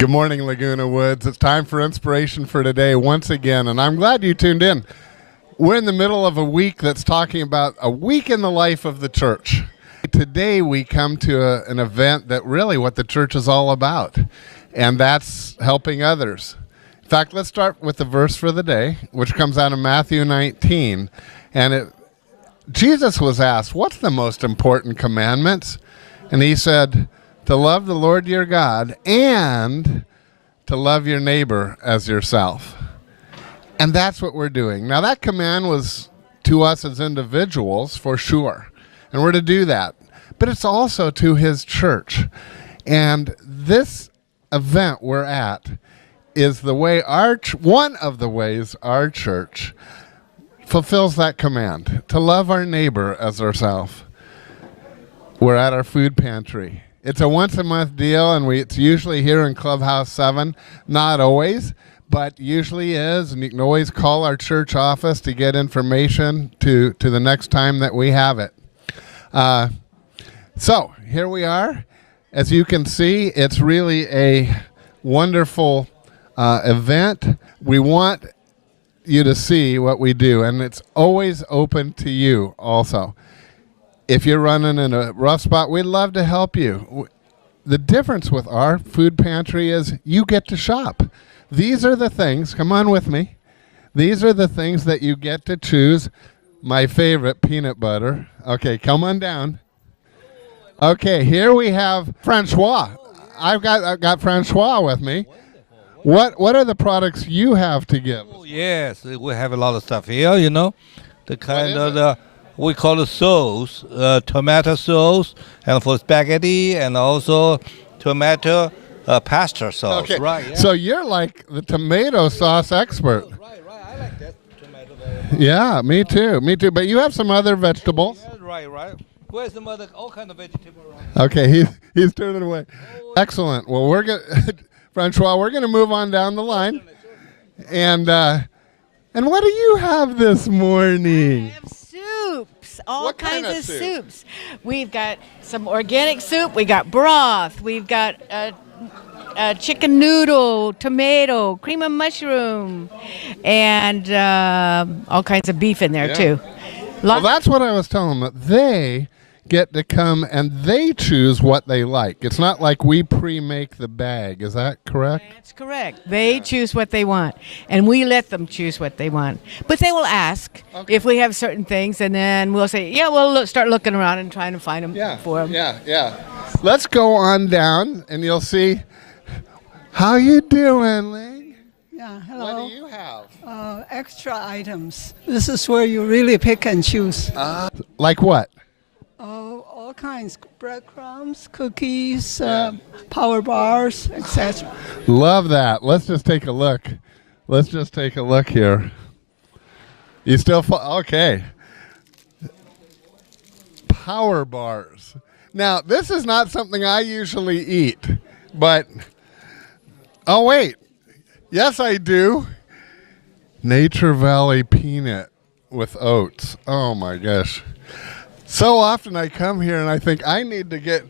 Good morning, Laguna Woods. It's time for inspiration for today once again, and I'm glad you tuned in. We're in the middle of a week that's talking about a week in the life of the church. Today we come to an event that really what the church is all about, and that's helping others. In fact, let's start with the verse for the day, which comes out of Matthew 19. And Jesus was asked, what's the most important commandments? And he said, to love the Lord your God and to love your neighbor as yourself. And that's what we're doing. Now, that command was to us as individuals, for sure. And we're to do that. But it's also to his church. And this event we're at is the way one of the ways our church fulfills that command, to love our neighbor as ourselves. We're at our food pantry. It's a once-a-month deal, and it's usually here in Clubhouse 7. Not always, but usually is, and you can always call our church office to get information to the next time that we have it. So here we are. As you can see, it's really a wonderful event. We want you to see what we do, and it's always open to you also. If you're running in a rough spot, we'd love to help you. The difference with our food pantry is you get to shop. These are the things, come on with me, these are the things that you get to choose. My favorite, peanut butter. Okay, come on down. Okay, here we have Francois. I've got Francois with me. What are the products you have to give? Oh, yes, we have a lot of stuff here, you know. The kind of we call it sauce, tomato sauce, and for spaghetti, and also tomato pasta sauce. Okay. Right. Yeah. So you're like the tomato sauce expert. Right. I like that tomato. Yeah, me too. But you have some other vegetables. Yeah, right. Where's some other all kind of vegetable around? Okay, he's turning away. Excellent. Well, we're gonna Francois, we're gonna move on down the line. And what do you have this morning? I have soups, all What kinds kind of of soup? soups. We've got some organic soup. We got broth. We've got chicken noodle, tomato, cream of mushroom, and all kinds of beef in there too. Well, that's what I was telling them. That they get to come and they choose what they like. It's not like we pre-make the bag. Is that correct? That's correct. They choose what they want, and we let them choose what they want. But they will ask if we have certain things, and then we'll say, yeah, we'll start looking around and trying to find them for them. Yeah. Let's go on down, and you'll see. How you doing, Ling? Yeah, hello. What do you have? Extra items. This is where you really pick and choose. Like what? All kinds. Breadcrumbs, cookies, power bars, etc. Love that. Let's just take a look. Here. You still okay. Power bars. Now, this is not something I usually eat, but oh wait. Yes, I do. Nature Valley peanut with oats. Oh my gosh. So often I come here and I think I need to get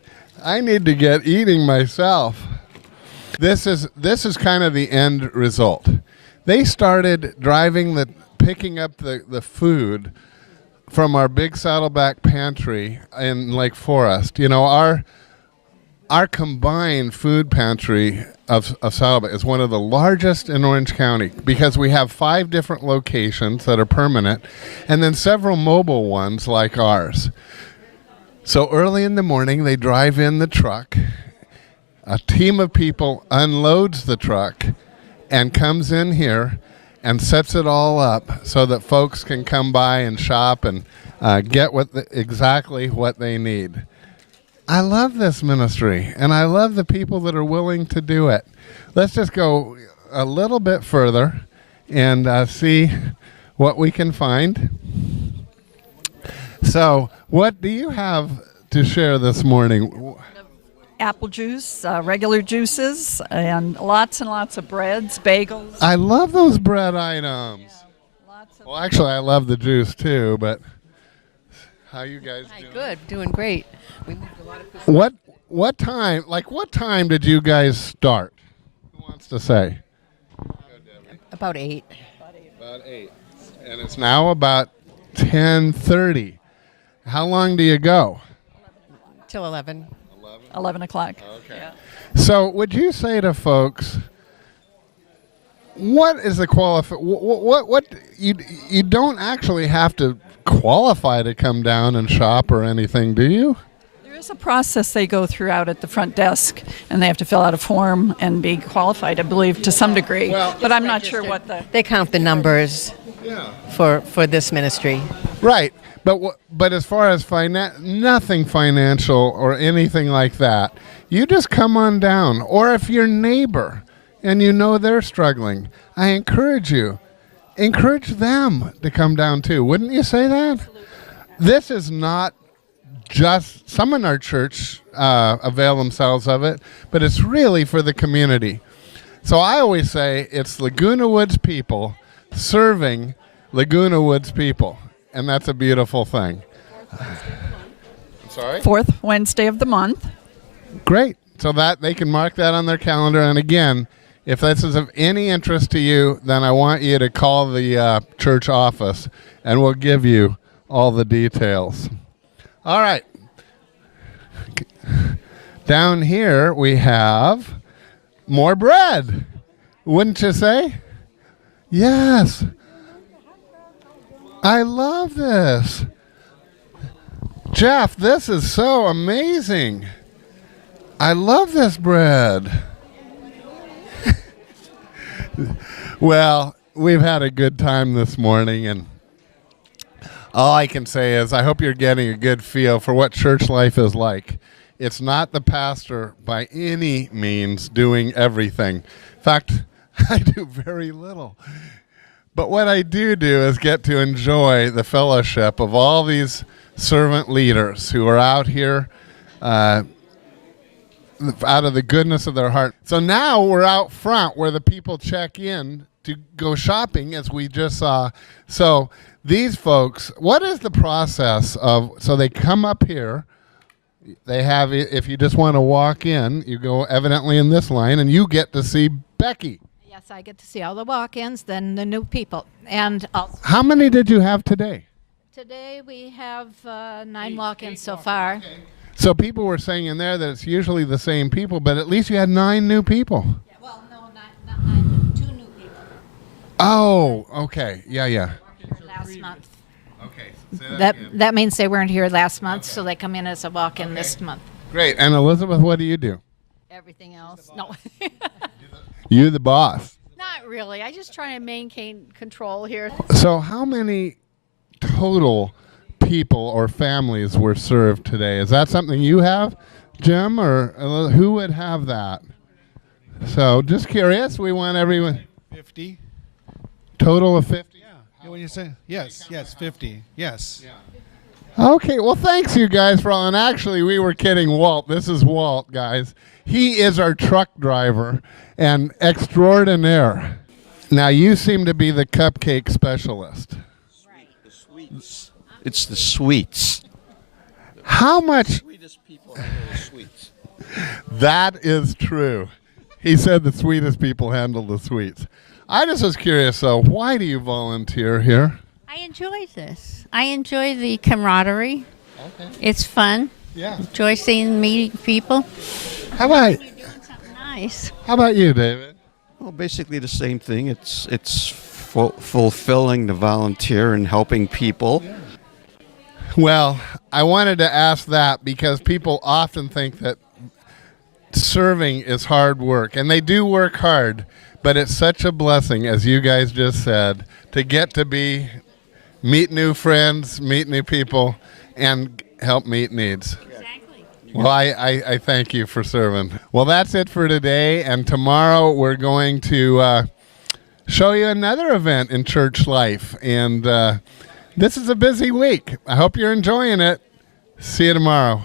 eating myself. This is kind of the end result. They started picking up the food from our big Saddleback pantry in Lake Forest. You know, our combined food pantry of Saddleback is one of the largest in Orange County because we have 5 different locations that are permanent and then several mobile ones like ours. So early in the morning, they drive in the truck. A team of people unloads the truck and comes in here and sets it all up so that folks can come by and shop and get exactly what they need. I love this ministry, and I love the people that are willing to do it. Let's just go a little bit further and see what we can find. So, what do you have to share this morning? Apple juice, regular juices, and lots of breads, bagels. I love those bread items. Well, actually, I love the juice too, but how you guys doing? Good, doing great. We moved a lot of food. What time did you guys start? wants to say? About 8. About 8. And it's now about 10:30. How long do you go? Till 11. 11 o'clock. Okay. Yeah. So would you say to folks, what is the what you don't actually have to qualify to come down and shop or anything, do you? There is a process they go through out at the front desk, and they have to fill out a form and be qualified, I believe, to some degree. Well, but I'm not sure what the... They count the numbers for this ministry. Right. But as far as nothing financial or anything like that, you just come on down. Or if your neighbor and you know they're struggling, I encourage them to come down too. Wouldn't you say that? Absolutely. This is not just some in our church avail themselves of it, but it's really for the community. So I always say it's Laguna Woods people serving Laguna Woods people. And that's a beautiful thing. Sorry? 4th Wednesday of the month. Great. So that they can mark that on their calendar. And again, if this is of any interest to you, then I want you to call the church office, and we'll give you all the details. All right. Down here we have more bread. Wouldn't you say? Yes. I love this. Jeff, this is so amazing. I love this bread. Well, we've had a good time this morning, and all I can say is I hope you're getting a good feel for what church life is like. It's not the pastor by any means doing everything. In fact, I do very little. But what I do is get to enjoy the fellowship of all these servant leaders who are out here out of the goodness of their heart. So now we're out front where the people check in to go shopping, as we just saw. So these folks, what is the process of, so they come up here, they have, if you just want to walk in, you go evidently in this line, and you get to see Becky. Yes, I get to see all the walk-ins, then the new people. And also How many did you have today? today we have 9 walk-ins so far. Okay. So people were saying in there that it's usually the same people, but at least you had 9 new people. Yeah, well, no, not 9, 2 new people. Oh, okay. Yeah. Last month. Okay. Say that again. That means they weren't here last month, Okay. so they come in as a walk-in this month. Great. And Elizabeth, what do you do? Everything else? No. You the boss. Not really. I just try to maintain control here. So how many total people or families were served today? Is that something you have, Jim, or who would have that? So just curious. We want everyone. 50. Total of 50? Yeah, when you say, yes, 50, yes. Okay, well, thanks, you guys, for all. And actually, we were kidding Walt. This is Walt, guys. He is our truck driver and extraordinaire. Now, you seem to be the cupcake specialist. The sweets. It's the sweets. How much? The sweetest people handle the sweets. That is true. He said the sweetest people handle the sweets. I just was curious, though, why do you volunteer here? I enjoy this. I enjoy the camaraderie. Okay. It's fun. Yeah. Enjoy seeing meeting people. How about You're doing something nice. How about you, David? Well, basically the same thing. It's fulfilling the volunteer and helping people. Well, I wanted to ask that because people often think that serving is hard work, and they do work hard, but it's such a blessing, as you guys just said, to get to meet new friends, meet new people, and help meet needs. Exactly. Well, I thank you for serving. Well, that's it for today, and tomorrow we're going to show you another event in church life, and this is a busy week. I hope you're enjoying it. See you tomorrow.